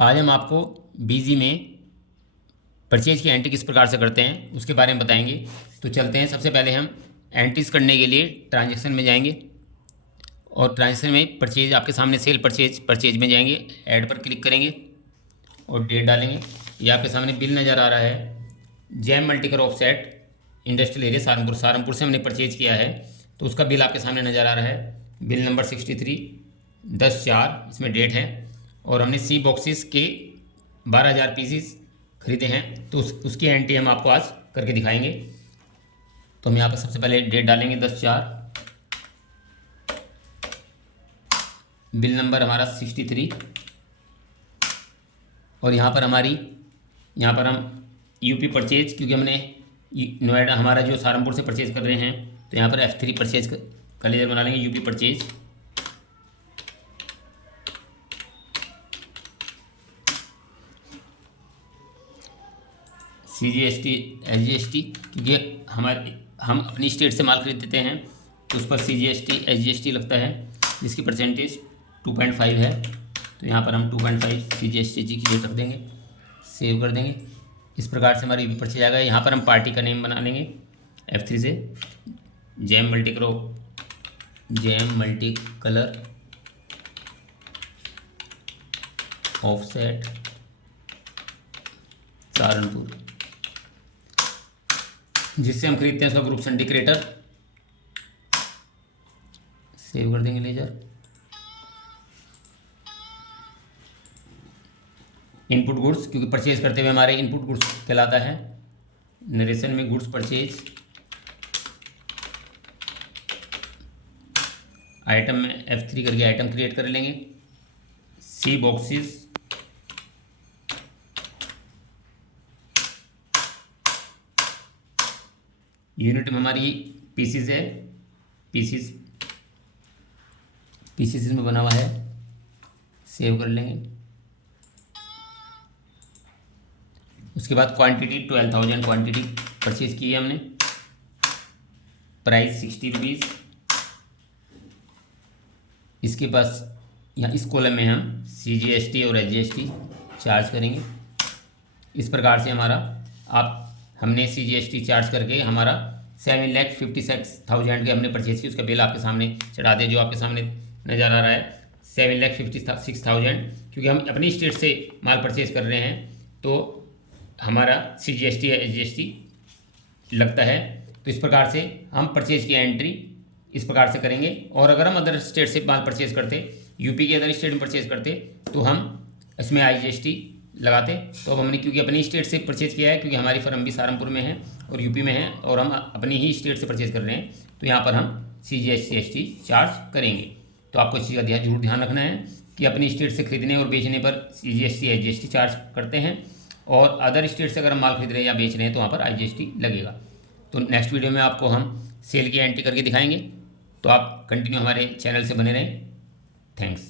आज हम आपको बीजी में परचेज की एंट्री किस प्रकार से करते हैं उसके बारे में बताएंगे। तो चलते हैं। सबसे पहले हम एंट्रीज करने के लिए ट्रांजैक्शन में जाएंगे और ट्रांजैक्शन में परचेज आपके सामने सेल परचेज में जाएंगे, ऐड पर क्लिक करेंगे और डेट डालेंगे। ये आपके सामने बिल नज़र आ रहा है, जैम मल्टीकर ऑफसेट इंडस्ट्रियल एरिया सहारनपुर से हमने परचेज किया है, तो उसका बिल आपके सामने नज़र आ रहा है। बिल नंबर 63 10/4 इसमें डेट है और हमने सी बॉक्सेस के 12,000 पीसीस खरीदे हैं, तो उसकी एंट्री हम आपको आज करके दिखाएंगे। तो हम यहाँ पर सबसे पहले डेट डालेंगे 10/4, बिल नंबर हमारा 63 और यहाँ पर हम यूपी परचेज, क्योंकि हमने नोएडा हमारा जो सहारनपुर से परचेज कर रहे हैं, तो यहाँ पर F3 परचेज का लेजर बना लेंगे। यूपी परचेज CGST SGST, क्योंकि हम अपनी स्टेट से माल खरीद देते हैं तो उस पर CGST SGST लगता है, जिसकी परसेंटेज 2.5 है। तो यहाँ पर हम 2.5 CGST की डेट रख देंगे, सेव कर देंगे। इस प्रकार से हमारी परचेज आ गया। यहाँ पर हम पार्टी का नेम बना लेंगे F3 से, jam multi colour offset Saharanpur, जिससे हम खरीदते हैं उसका ग्रुप सिंडिकेटर, सेव कर देंगे लेजर। इनपुट गुड्स, क्योंकि परचेज करते हुए हमारे इनपुट गुड्स कहलाता है। नरेशन में गुड्स परचेज, आइटम में F3 करके आइटम क्रिएट कर लेंगे। सी बॉक्सेस, यूनिट में हमारी पीसीस है, पीसीस में बना हुआ है, सेव कर लेंगे। उसके बाद क्वांटिटी 12,000 क्वांटिटी परचेज की है हमने, प्राइस 60 रुपीज़। इसके पास यहाँ इस कॉलम में हम CGST और SGST चार्ज करेंगे। इस प्रकार से हमने CGST चार्ज करके हमारा 7,56,000 के हमने परचेज की, उसका बिल आपके सामने चढ़ा दे, जो आपके सामने नज़र आ रहा है 7,56,000। क्योंकि हम अपनी स्टेट से माल परचेज कर रहे हैं तो हमारा CGST या SGST लगता है। तो इस प्रकार से हम परचेज की एंट्री इस प्रकार से करेंगे। और अगर हम अदर स्टेट से माल परचेज करते, यूपी के अदर स्टेट में परचेज करते, तो हम इसमें IGST लगाते। तो अब हमने क्योंकि अपनी स्टेट से परचेज किया है, क्योंकि हमारी फर्म भी सहारनपुर में है और यूपी में है और हम अपनी ही स्टेट से परचेज कर रहे हैं, तो यहाँ पर हम CGST SGST चार्ज करेंगे। तो आपको इस चीज़ का जरूर ध्यान रखना है कि अपनी स्टेट से खरीदने और बेचने पर CGST SGST चार्ज करते हैं, और अदर स्टेट से अगर हम माल खरीद रहे हैं या बेच रहे हैं तो वहाँ पर IGST लगेगा। तो नेक्स्ट वीडियो में आपको हम सेल की एंट्री करके दिखाएंगे, तो आप कंटिन्यू हमारे चैनल से बने रहें। थैंक्स।